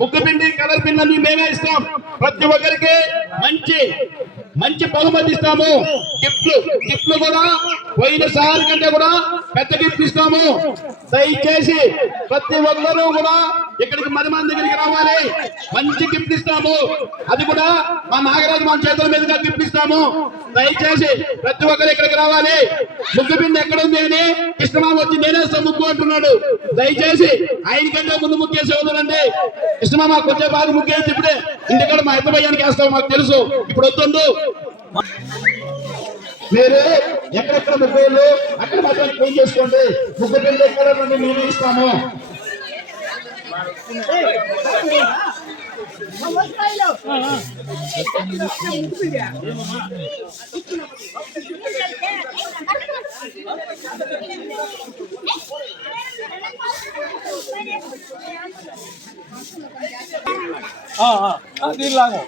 ముగ్గు పిండి కలర్ పిల్లల్ని మేమే ఇస్తాం. ప్రతి ఒక్కరికి మంచి మంచి బహుమతి ఇస్తాము. గిఫ్ట్లు కూడా పోయినసారి కంటే కూడా పెద్ద గిఫ్ట్ ఇస్తాము. దయచేసి ప్రతి ఒక్కరూ కూడా ఇక్కడికి 10 మంది దగ్గరికి రావాలి. మంచి గిఫ్ట్ ఇస్తాము. అది కూడా మా నాగరాజు మన చేతుల మీదుగా గిఫ్ట్ ఇస్తాము. దయచేసి ప్రతి ఒక్కరు ఇక్కడికి రావాలి. ముగ్గు పిండి ఎక్కడ ఉంది అని కృష్ణమామ వచ్చి నేనేస్తాం ముగ్గు అంటున్నాడు. దయచేసి ఆయనకంటే ముందు ముగ్గేసి వదలండి. కృష్ణమామ కొంచెం బాగా ముగ్గేసి ఇప్పుడే ఇంటికాడ మా ఎత్తబయ్యానికి వేస్తాం, మాకు తెలుసు. ఇప్పుడు వద్దు, మీరు ఎక్కడెక్కడ ముగ్గులు అక్కడ మాత్రం క్లీన్ చేసుకోండి. ముగ్గు పిండి ఎక్కడ నుండి మేము ఇస్తాము. దీనిలాగా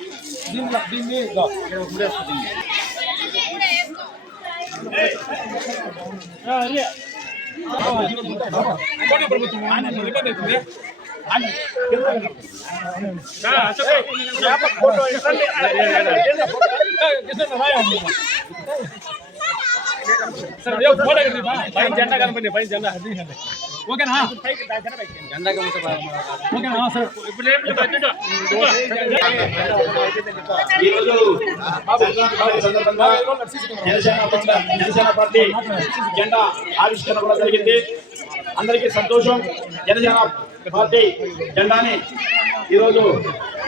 దీన్ని జెండా కనపడి పైన జెండా ఓకేనా? జెండా ఓకేనా సార్? జనసేన పార్టీ జెండా ఆవిష్కరణ కూడా జరిగింది. అందరికీ సంతోషం. జనసేన పార్టీ జెండాని ఈరోజు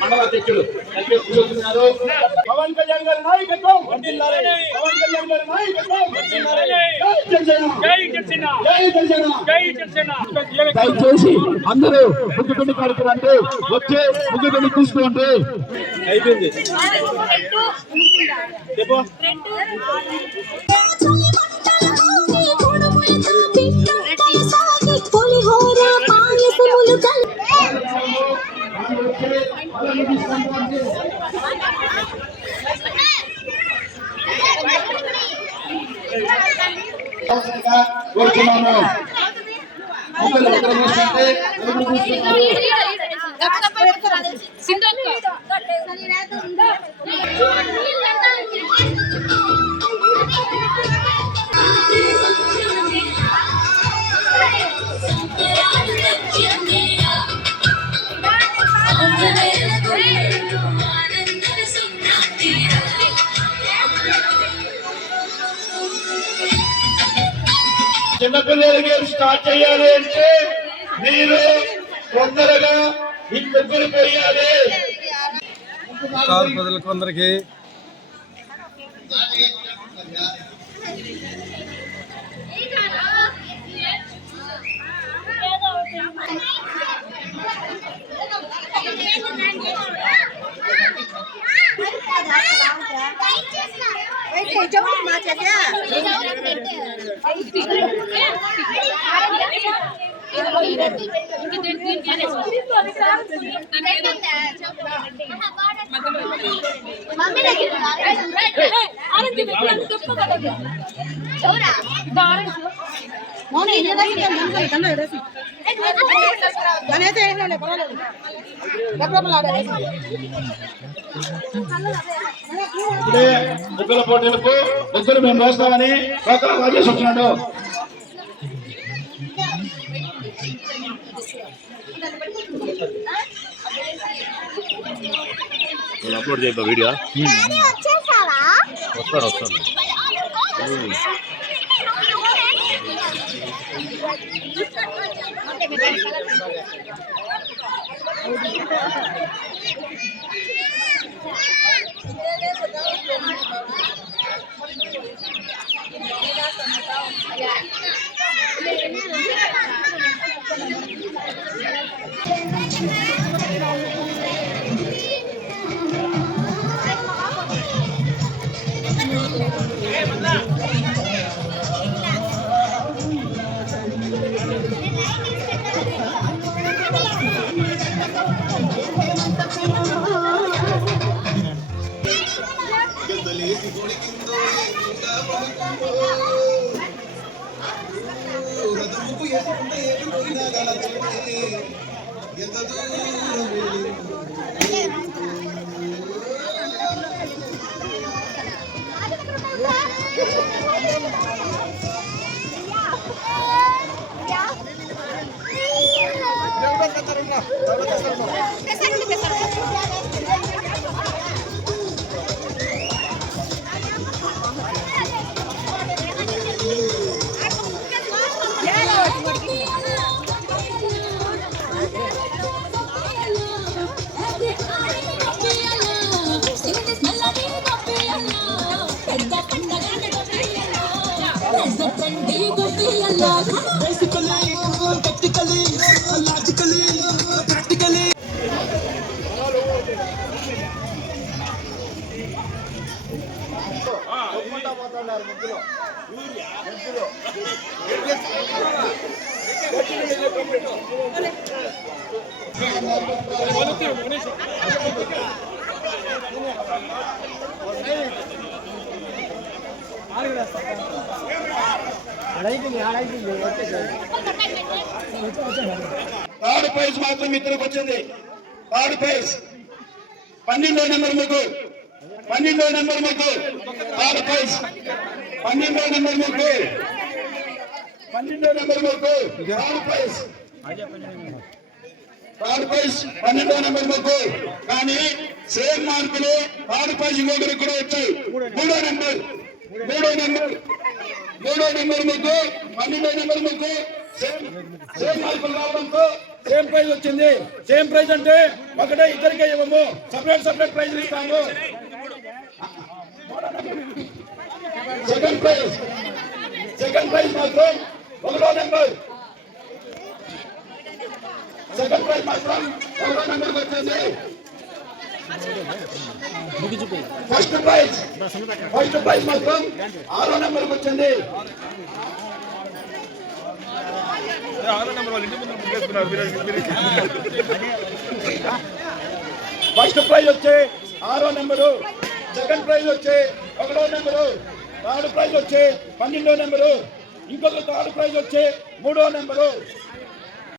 మండల అధ్యక్షుడు కూర్చున్నారు. పవన్ కళ్యాణ్ గారి నాయకత్వం, పవన్ కళ్యాణ్ గారి నాయకత్వం. దయచేసి అందరూ ముగ్గు పిండి కార్యక్రమానికి వచ్చే ముగ్గు పిండి తీసుకోండి. అయిపోయింది. కోరుతున్నాము. చిన్నపిల్లలకి స్టార్ట్ చేయాలి అంటే మీరు తొందరగా ఈ ముగ్గురు పోయాలి. ప్రజలకు అందరికీ ముగ్గుల పోటీలకు ముగ్గురు మేము వేస్తామని రాజేష్ వచ్చినాడు. అప్లోడ్ చేయబా వీడియో వస్తారు ఎంత దూరం థర్డ్ ప్రైజ్ మాత్రం ఇద్దరికి వచ్చింది. థర్డ్ ప్రైజ్ 12వ నెంబర్ ముగ్గు, 12వ నెంబర్ ముగ్గు, థర్డ్ ప్రైజ్ 12వ నెంబర్ ముగ్గు, 12వ నెంబర్ ముగ్గు, థర్డ్ ప్రైజ్, థర్డ్ ప్రైజ్ 12వ నెంబర్ ముగ్గు. కానీ సేమ్ మార్కులు థర్డ్ ప్రైజ్ ఇంకొకరికి కూడా వచ్చాయి. మూడో నెంబర్ ముగ్గు, 12వ నెంబర్ ముగ్గు, సేమ్ మార్కులు రావడంతో సేమ్ ప్రైజ్ వచ్చింది. సేమ్ ప్రైజ్ అంటే ఒకటే ఇద్దరికే ఇవ్వము, సపరేట్ ప్రైజ్ ఇస్తాము. సెకండ్ ప్రైజ్ మాత్రం 1వ నెంబర్, సెకండ్ ప్రైజ్ మాత్రం 1వ నెంబర్కి వచ్చింది. ఫస్ట్ ప్రైజ్ మాత్రం 6వ నెంబర్కి వచ్చింది. ఫస్ట్ ప్రైజ్ వచ్చే 6వ నెంబరు, సెకండ్ ప్రైజ్ వచ్చే 1వ నెంబరు, థర్డ్ ప్రైజ్ వచ్చే 12వ నెంబరు, ఇంకొక థర్డ్ ప్రైజ్ వచ్చే 3వ నెంబరు.